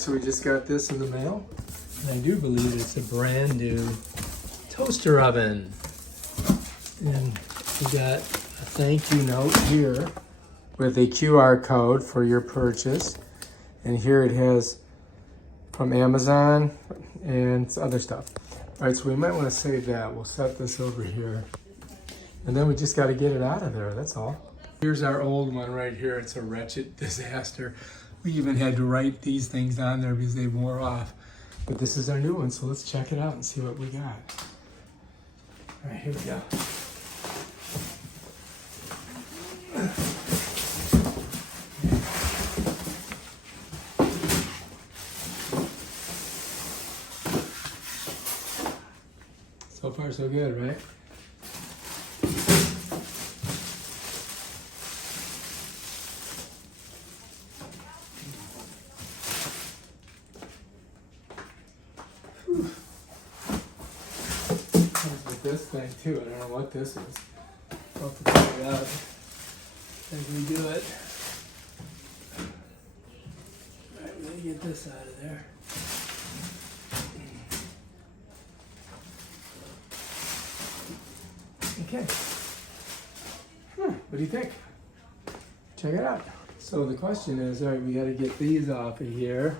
So we just got this in the mail, and I do believe it's a brand new toaster oven. And we got a thank you note here with a QR code for your purchase. And here it has from Amazon and other stuff. All right, so we might want to save that. We'll set this over here. And then we just got to get it out of there, that's all. Here's our old one right here. It's a wretched disaster. We even had to write these things on there because they wore off. But this is our new one, so let's check it out and see what we got. All right, here we go. So far, so good, right? With this thing too, I don't know what this is. I'll have to figure it out as we do it. Alright, we're gonna get this out of there. Okay. What do you think? Check it out. So the question is, all right, we got to get these off of here.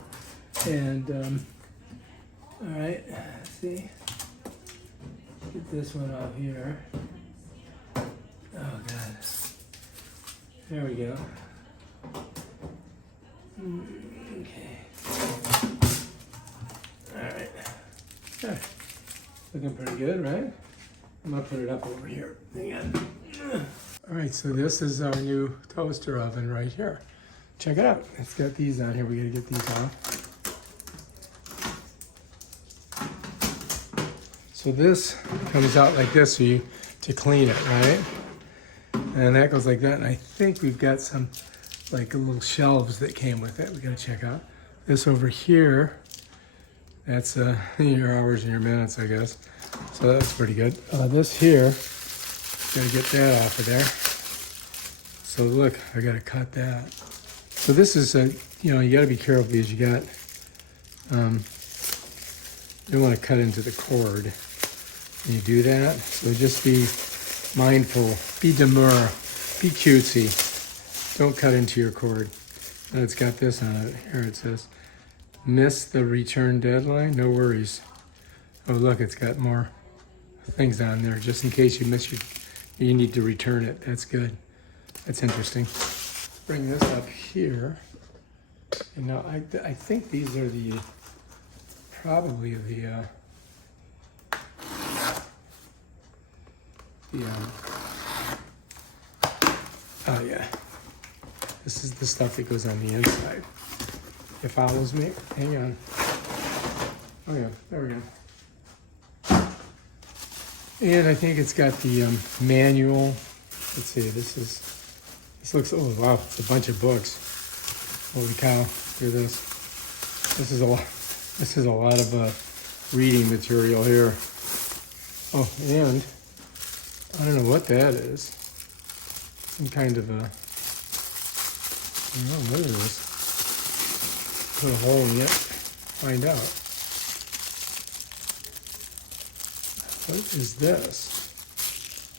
And, all right, see? Get this one off here. Oh, God. There we go. Okay. All right. Okay. Looking pretty good, right? I'm gonna put it up over here. Hang on. All right, so this is our new toaster oven right here. Check it out. It's got these on here. We gotta get these off. So this comes out like this so you to clean it, right? And that goes like that. And I think we've got some like little shelves that came with it. We gotta check out. This over here, that's your hours and your minutes, I guess. So that's pretty good. This here, gotta get that off of there. So look, I gotta cut that. So this is you gotta be careful because you got, you don't want to cut into the cord when you do that. So just be mindful, be demure, be cutesy. Don't cut into your cord. And it's got this on it. Here it says, miss the return deadline? No worries. Oh look, it's got more things on there just in case you need to return it. That's good. That's interesting. Bring this up here. And now I think these are probably the oh yeah. This is the stuff that goes on the inside. It follows me. Hang on. Oh yeah, there we go. And I think it's got the manual. Let's see, this looks, oh wow, it's a bunch of books. Holy cow, look at this. This is a lot of reading material here. Oh, and I don't know what that is. Some kind of I don't know what it is. Put a hole in it, find out. What is this?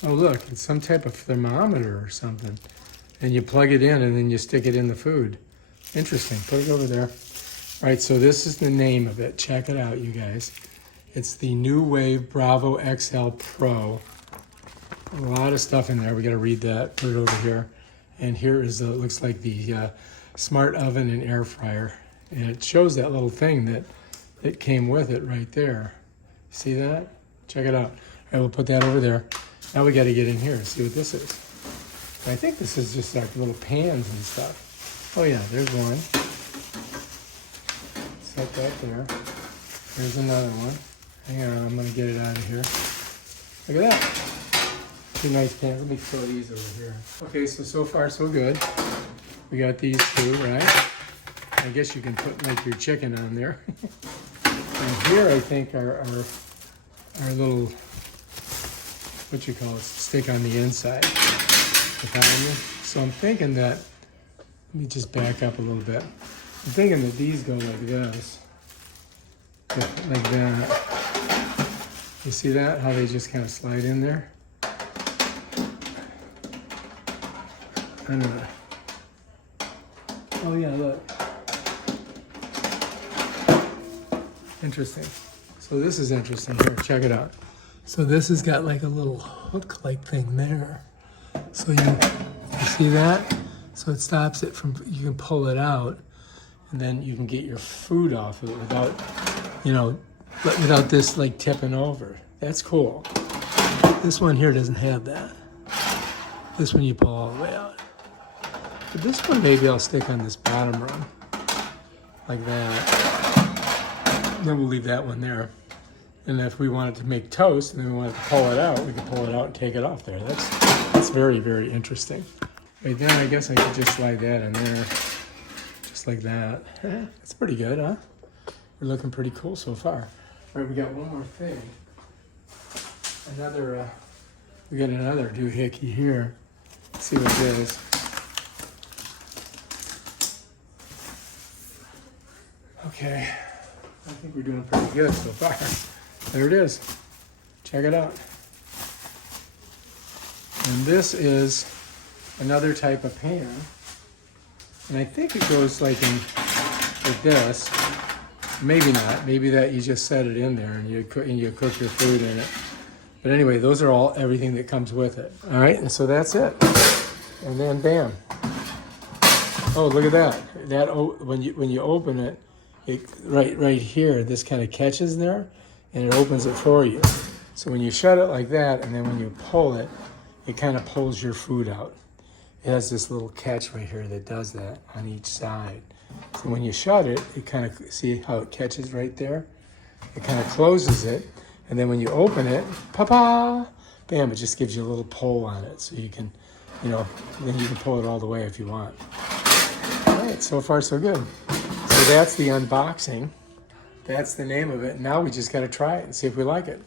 Oh look, it's some type of thermometer or something. And you plug it in and then you stick it in the food. Interesting, put it over there. All right, so this is the name of it. Check it out, you guys. It's the Nuwave Bravo XL Pro. A lot of stuff in there. We gotta read that, put it over here. And here is, looks like the smart oven and air fryer. And it shows that little thing that came with it right there. See that? Check it out. All right, we'll put that over there. Now we gotta get in here and see what this is. I think this is just like little pans and stuff. Oh yeah, there's one. Set that there. There's another one. Hang on, I'm gonna get it out of here. Look at that. Two nice pans. Let me throw these over here. Okay, so far so good. We got these two, right? I guess you can put like your chicken on there. And here I think our little, what you call it, stick on the inside. So I'm thinking that, let me just back up a little bit. I'm thinking that these go like this. Like that. You see that? How they just kind of slide in there? I don't know. Oh yeah, look. Interesting. So this is interesting. Here, check it out. So this has got like a little hook-like thing there. So you see that? So it stops it from, you can pull it out, and then you can get your food off of it without, you know, without this like tipping over. That's cool. This one here doesn't have that. This one you pull all the way out. But this one maybe I'll stick on this bottom rung, like that. Then we'll leave that one there. And if we wanted to make toast and then we wanted to pull it out, we could pull it out and take it off there. That's very, very interesting. Right now, I guess I could just slide that in there, just like that. That's pretty good, huh? We're looking pretty cool so far. All right, we got one more thing. We got another doohickey here. Let's see what it is. Okay, I think we're doing pretty good so far. There it is. Check it out. And this is another type of pan. And I think it goes like this. Maybe not. Maybe that you just set it in there and you cook your food in it. But anyway, those are all everything that comes with it. All right, and so that's it. And then bam. Oh, look at that. When you open it, right here, this kind of catches there, and it opens it for you. So when you shut it like that, and then when you pull it, it kind of pulls your food out. It has this little catch right here that does that on each side. So when you shut it, it kind of, see how it catches right there? It kind of closes it, and then when you open it, pa-pa, bam, it just gives you a little pull on it. So you can, you know, then you can pull it all the way if you want. All right, so far so good. So that's the unboxing. That's the name of it. Now we just got to try it and see if we like it.